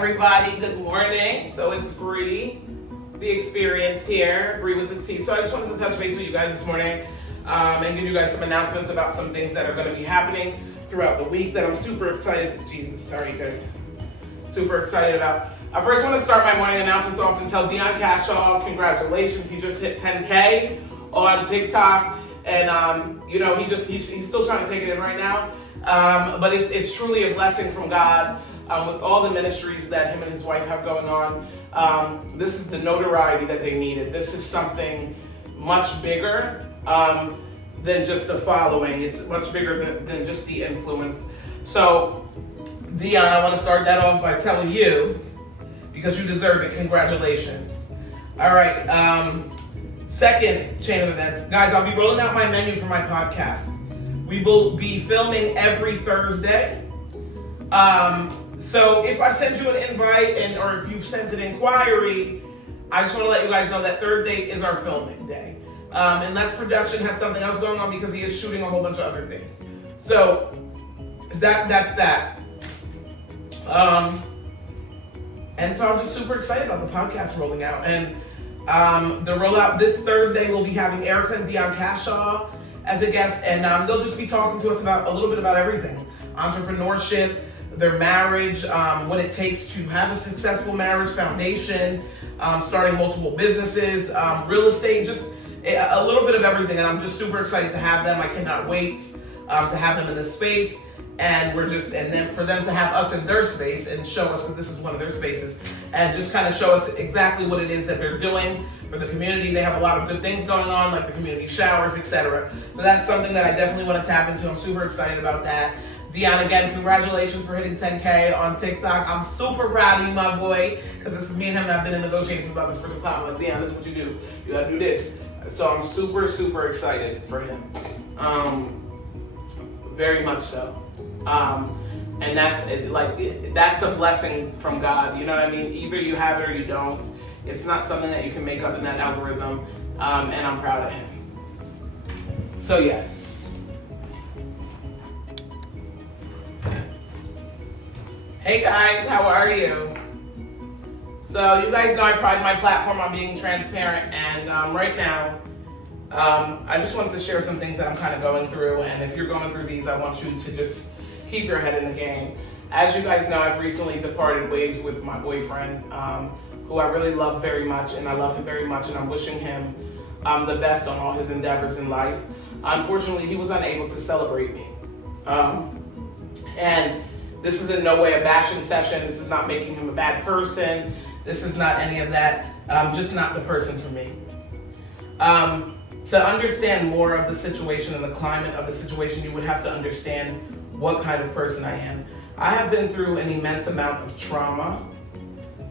everybody. Good morning. So it's Bre, the experience here, Bre with the Tea. So I just wanted to touch base with you guys this morning and give you guys some announcements about some things that are going to be happening throughout the week that I'm super excited. Sorry, guys. Super excited about. I first want to start my morning announcements off and tell Deon Cashaw, congratulations. He just hit 10K on TikTok, and he's still trying to take it in right now. But it's truly a blessing from God with all the ministries that him and his wife have going on. This is the notoriety that they needed. This is something much bigger than just the following. It's much bigger than just the influence. So, Deon, I want to start that off by telling you, because you deserve it, congratulations. All right, second chain of events. Guys, I'll be rolling out my menu for my podcast. We will be filming every Thursday. So if I send you an invite or if you've sent an inquiry, I just want to let you guys know that Thursday is our filming day. Unless production has something else going on, because he is shooting a whole bunch of other things. So that's that. And so I'm just super excited about the podcast rolling out. And the rollout this Thursday, we'll be having Erica and Deon Cashaw as a guest, and they'll just be talking to us about a little bit about everything. Entrepreneurship, their marriage, what it takes to have a successful marriage, foundation, starting multiple businesses, real estate, just a little bit of everything. And I'm just super excited to have them. I cannot wait to have them in this space. And then for them to have us in their space and show us, because this is one of their spaces, and just kind of show us exactly what it is that they're doing for the community. They have a lot of good things going on, like the community showers, etc. So that's something that I definitely want to tap into. I'm super excited about that. Deon, again, congratulations for hitting 10K on TikTok. I'm super proud of you, my boy, because this is me and him that have been in negotiations about this for some time. I'm like, Deon, this is what you do. You gotta do this. So I'm super, super excited for him. Very much so. And that's a blessing from God. You know what I mean? Either you have it or you don't. It's not something that you can make up in that algorithm. And I'm proud of him. So yes. Hey guys, how are you? So you guys know I pride my platform on being transparent, and right now, I just wanted to share some things that I'm kind of going through, and if you're going through these, I want you to just keep your head in the game. As you guys know, I've recently departed ways with my boyfriend, who I really love very much, and I love him very much, and I'm wishing him the best on all his endeavors in life. Unfortunately, he was unable to celebrate me. And this is in no way a bashing session. This is not making him a bad person. This is not any of that. Just not the person for me. To understand more of the situation and the climate of the situation, you would have to understand what kind of person I am. I have been through an immense amount of trauma,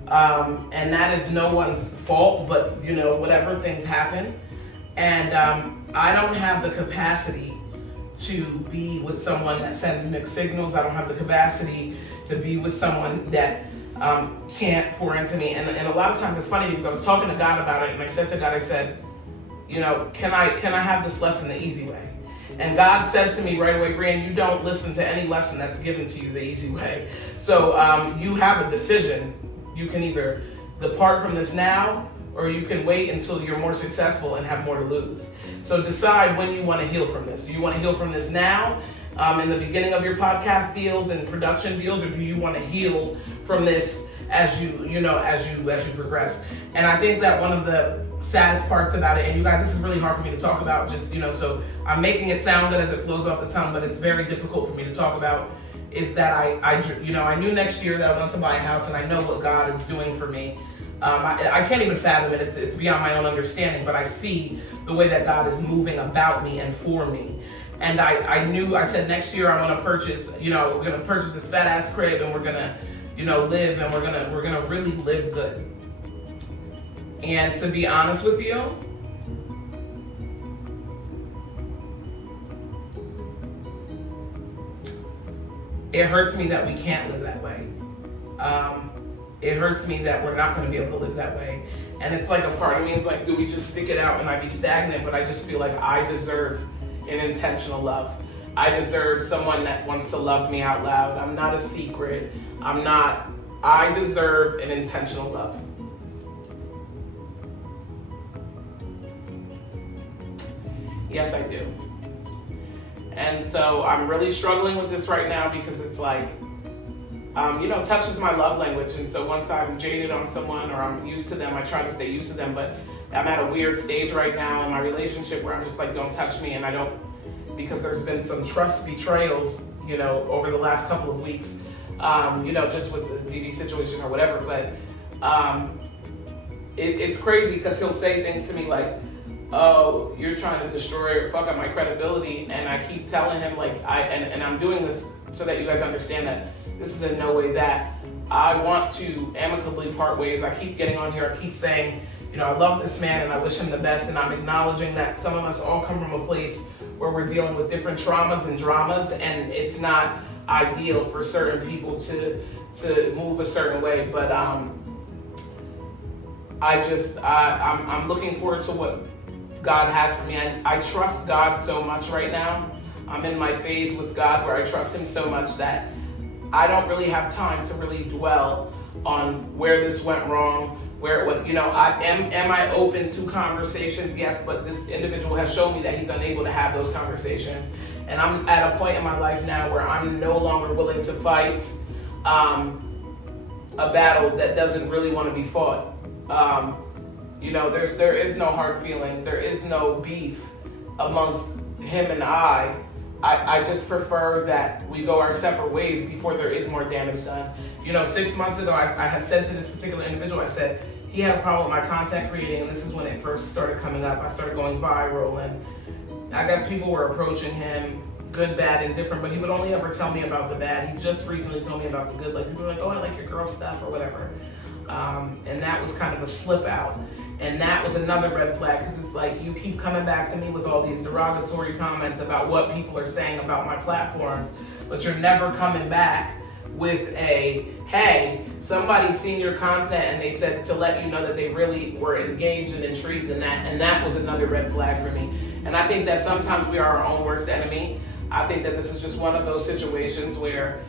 and that is no one's fault, but whatever, things happen. And I don't have the capacity to be with someone that sends mixed signals. I don't have the capacity to be with someone that can't pour into me. And a lot of times it's funny, because I was talking to God about it, and I said to God, I said, can I have this lesson the easy way? And God said to me right away, Brian, you don't listen to any lesson that's given to you the easy way. So you have a decision. You can either depart from this now, or you can wait until you're more successful and have more to lose. So decide when you want to heal from this. Do you want to heal from this now, in the beginning of your podcast deals and production deals, or do you want to heal from this as you progress? And I think that one of the saddest parts about it, and you guys, this is really hard for me to talk about, just so I'm making it sound good as it flows off the tongue, but it's very difficult for me to talk about, is that I knew next year that I wanted to buy a house, and I know what God is doing for me. I can't even fathom it. It's beyond my own understanding, but I see the way that God is moving about me and for me. And I said next year I want to purchase, we're going to purchase this fat ass crib, and we're going to live, and we're going to really live good. And to be honest with you, it hurts me that we can't live that way. It hurts me that we're not going to be able to live that way. And it's like a part of me is like, do we just stick it out and I be stagnant? But I just feel like I deserve an intentional love. I deserve someone that wants to love me out loud. I'm not a secret. I'm not I deserve an intentional love. Yes, I do. And so I'm really struggling with this right now because it's like, touch is my love language. And so once I'm jaded on someone or I'm used to them, I try to stay used to them. But I'm at a weird stage right now in my relationship where I'm just like, don't touch me. And I don't, because there's been some trust betrayals, over the last couple of weeks, just with the DV situation or whatever. But it's crazy because he'll say things to me like, oh, you're trying to destroy or fuck up my credibility. And I keep telling him and I'm doing this so that you guys understand that this is in no way that I want to amicably part ways. I keep getting on here, I keep saying, I love this man and I wish him the best. And I'm acknowledging that some of us all come from a place where we're dealing with different traumas and dramas, and it's not ideal for certain people to move a certain way. But I'm looking forward to what God has for me. I trust God so much right now. I'm in my phase with God where I trust him so much that I don't really have time to really dwell on where this went wrong, where it went, am I open to conversations? Yes, but this individual has shown me that he's unable to have those conversations. And I'm at a point in my life now where I'm no longer willing to fight a battle that doesn't really want to be fought. There is no hard feelings. There is no beef amongst him and I just prefer that we go our separate ways before there is more damage done. 6 months ago, I had said to this particular individual, I said, he had a problem with my content creating, and this is when it first started coming up. I started going viral, and I guess people were approaching him, good, bad, and different, but he would only ever tell me about the bad. He just recently told me about the good. Like, people were like, oh, I like your girl stuff or whatever. And that was kind of a slip out. And that was another red flag, because it's like, you keep coming back to me with all these derogatory comments about what people are saying about my platforms, but you're never coming back with a, hey, somebody's seen your content and they said to let you know that they really were engaged and intrigued in that. And that was another red flag for me. And I think that sometimes we are our own worst enemy. I think that this is just one of those situations where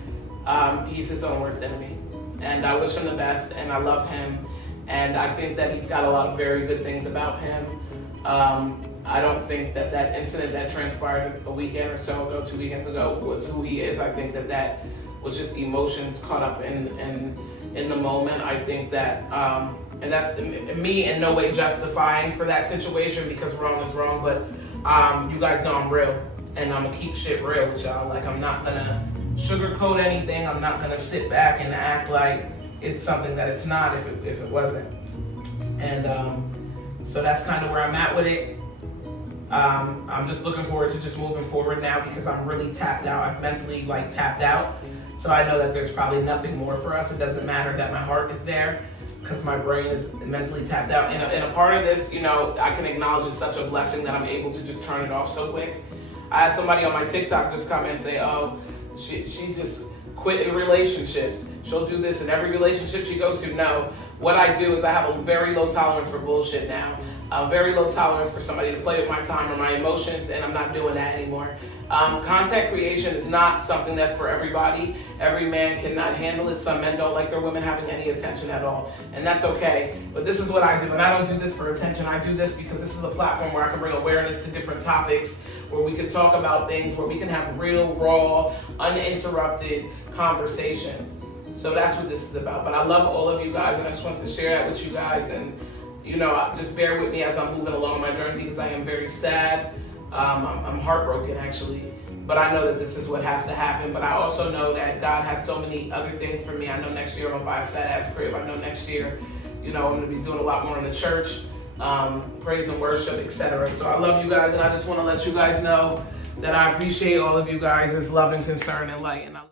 he's his own worst enemy. And I wish him the best, and I love him. And I think that he's got a lot of very good things about him. I don't think that incident that transpired a weekend or so ago, 2 weekends ago, was who he is. I think that was just emotions caught up in the moment. I think that, and that's me in no way justifying for that situation, because wrong is wrong, but you guys know I'm real, and I'm gonna keep shit real with y'all. Like, I'm not gonna sugarcoat anything. I'm not gonna sit back and act like it's something that it's not if it wasn't. And so that's kind of where I'm at with it. I'm just looking forward to just moving forward now, because I'm really tapped out. I've mentally tapped out. So I know that there's probably nothing more for us. It doesn't matter that my heart is there, because my brain is mentally tapped out. And a part of this, I can acknowledge it's such a blessing that I'm able to just turn it off so quick. I had somebody on my TikTok just come and say, oh, she just quit in relationships. She'll do this in every relationship she goes to. No, what I do is I have a very low tolerance for bullshit now. A very low tolerance for somebody to play with my time or my emotions, and I'm not doing that anymore. Content creation is not something that's for everybody. Every man cannot handle it. Some men don't like their women having any attention at all, and that's okay. But this is what I do, and I don't do this for attention. I do this because this is a platform where I can bring awareness to different topics, where we can talk about things, where we can have real, raw, uninterrupted conversations. So that's what this is about. But I love all of you guys, and I just wanted to share that with you guys. And just bear with me as I'm moving along my journey, because I am very sad. I'm heartbroken, actually. But I know that this is what has to happen. But I also know that God has so many other things for me. I know next year I'm going to buy a fat-ass crib. I know next year, I'm going to be doing a lot more in the church, praise and worship, etc. So I love you guys, and I just want to let you guys know that I appreciate all of you guys' love and concern and light. And